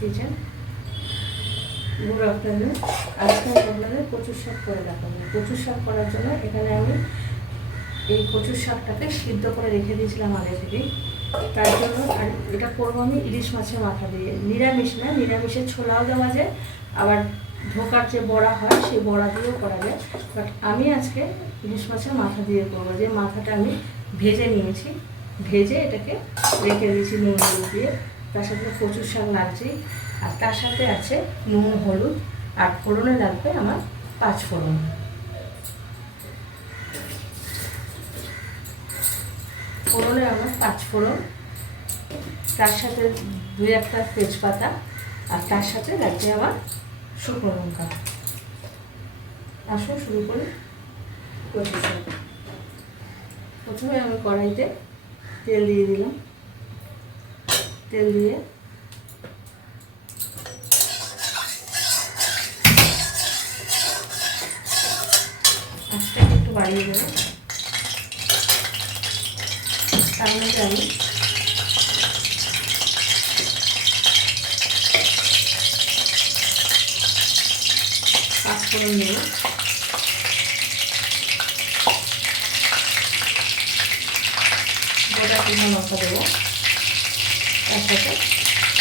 Kitchen. Good afternoon. আজকে আমি আপনাদের কচুর শাক করে দেখাবো। কচুর শাক করার জন্য এখানে আমি এই কচুর শাকটাকে সিদ্ধ করে রেখে দিয়েছিলাম আগে থেকেই। তার জন্য আর এটা করবো আমি ইলিশ মাছের মাথা দিয়ে। নিরামিষ না, নিরামিষের ছোলাও দেওয়া যায়, আবার ধোকার যে বড়া হয় সেই বড়া দিয়েও করা যায়। বাট আমি আজকে ইলিশ মাছের মাথা দিয়ে করবো। যে মাথাটা আমি ভেজে নিয়েছি, ভেজে এটাকে রেখে দিয়েছি নুন হলুদ দিয়ে। তার সাথে কচুর শাক লাগছে, আর তার সাথে আছে নুন হলুদ, আর ফোড়নে লাগবে আমার 5 ফোড়ন। ফোড়নে আমার 5 ফোড়ন, তার সাথে 2-1টা তেজপাতা, আর তার সাথে লাগছে আমার শুকনো লঙ্কা। আসুন শুরু করি কচুর শাক। প্রথমে আমি কড়াইতে তেল দিয়ে দিলাম। তেল দিয়ে আঁচটাকে একটু বাড়িয়ে দেবো। তার মধ্যে আমি পাঁচফোড়ন দেবো, গোটা শুকনো লঙ্কা দেবো, তার সাথে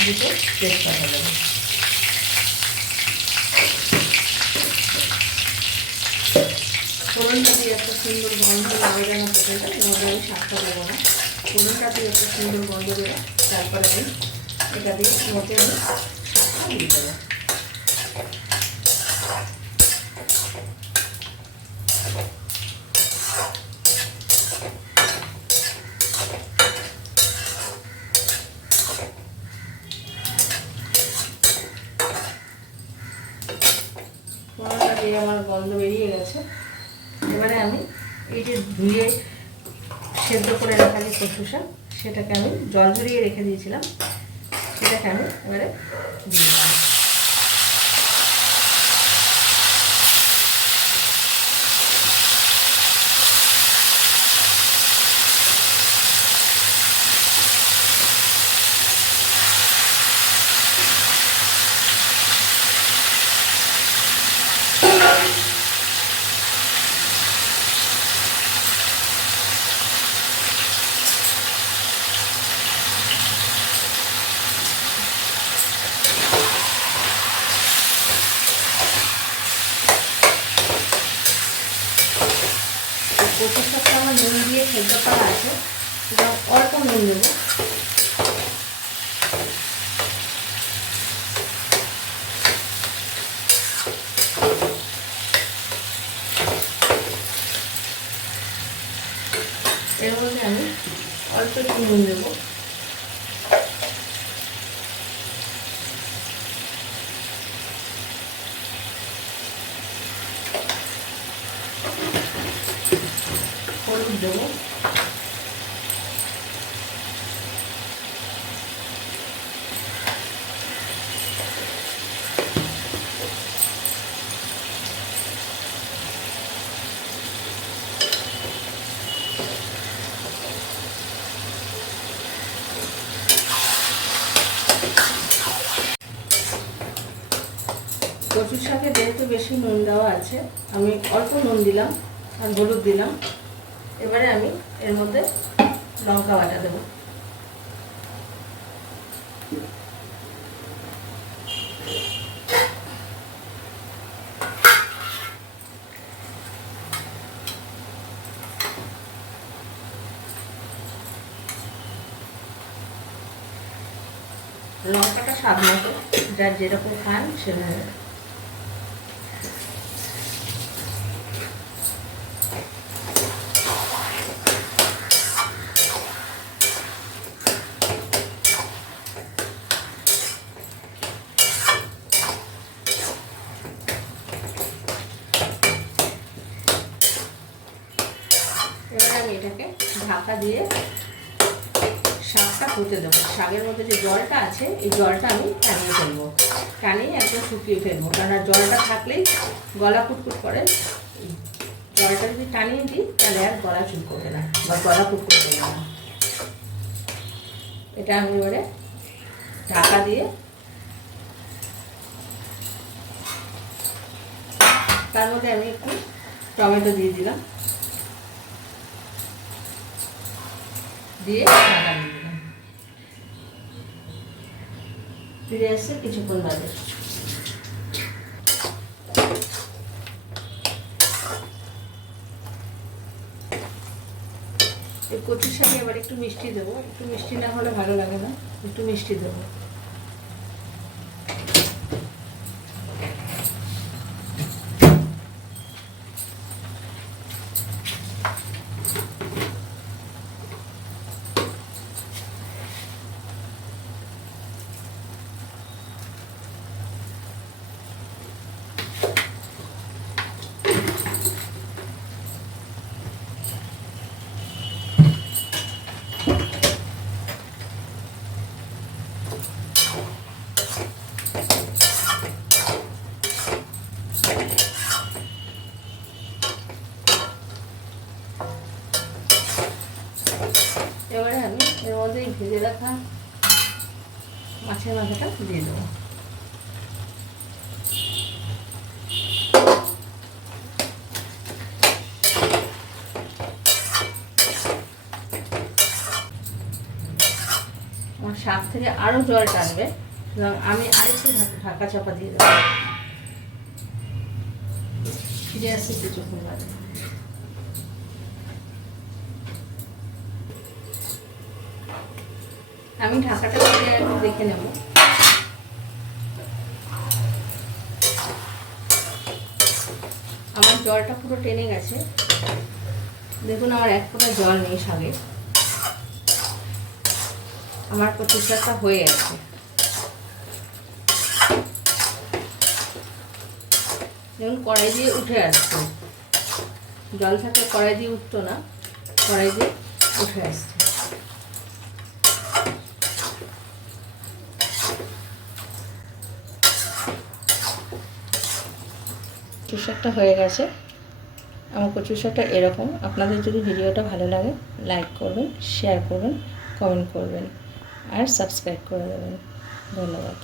2টো তেজপাতা দেবো। ফোড়নটা দিয়ে একটা সুন্দর গন্ধ বেরোবে না পর্যন্ত, এভাবে আমি শাকটা দেবো না। ফোড়নটা দিয়ে একটা সুন্দর গন্ধ বেরো, তারপরে আমি এটা দিয়ে মধ্যে আমি শাকটা দিয়ে দেবো। ফোড়নটা দিয়ে আমার গন্ধ বেরিয়ে গেছে। এবারে আমি এই যে ধুয়ে সেদ্ধ করে রাখা যে কচু শাক, সেটাকে আমি জল ঝরিয়ে রেখে দিয়েছিলাম, সেটাকে আমি এবারে দিয়ে দিলাম। কচুর শাকটা আমার নুন দিয়ে সেদ্ধ করা আছে, অল্প নুন দেবো। এর মধ্যে আমি অল্প একটু নুন দেবো, হলুদ দেবো, কচুর শাকে যেহেতু বেশি নুন দেওয়া আছে, আমি অল্প নুন দিলাম আর হলুদ দিলাম। এবারে আমি এর মধ্যে লঙ্কা বাটা দেবো। লঙ্কাটা স্বাদ মতো, যার যেরকম খান সেভাবে। এবার আমি এটাকে ঢাকা দিয়ে শাকটা হতে দেবো। শাকের মধ্যে যে জলটা আছে, এই জলটা আমি টানিয়ে ফেলবো, টানিয়ে একদম শুকিয়ে ফেলবো। কারণ জলটা থাকলেই গলা কুটকুট করে। জলটা যদি টানিয়ে দিই তাহলে আর গলা চুলকোবে না বা গলা কুটকুট করবে না। এটা আমি এবারে ঢাকা দিয়ে তার মধ্যে আমি একটু টমেটো দিয়ে দিলাম, দিয়ে ঢাকা দিয়ে দিলাম। ফিরে আসছে কিছুক্ষণ বাদে। এই কচুর সাথে এবার একটু মিষ্টি দেবো, একটু মিষ্টি না হলে ভালো লাগে না, একটু মিষ্টি দেবো। এবারে আমি এর মধ্যে ভেজে রাখা মাছের মাথাটা দিয়ে দেবো। আমার শাক থেকে আরও জল টানবে, সুতরাং আমি আরেকটু ঢাকা চাপা দিয়ে দেবো। ফিরে আসছে কিছুক্ষণ বাদে। আমি ঢাকাটা দিয়ে একটু দেখে নেব। আমার জলটা পুরো টেনে গেছে, দেখুন আমার এক ফোঁটা জল নেই শাকে। আমার কচুর শাকটা হয়ে গেছে। দেখুন কড়াই দিয়ে উঠে আসছে, জল থাকলে কড়াই দিয়ে উঠতো না, কড়াই দিয়ে উঠে আসছে। কচুর শাকটা হয়ে গেছে। আমার কচুর শাকটা এরকম। আপনাদের যদি ভিডিওটা ভালো লাগে লাইক করবেন, শেয়ার করবেন, কমেন্ট করবেন আর সাবস্ক্রাইব করে দেবেন। ধন্যবাদ।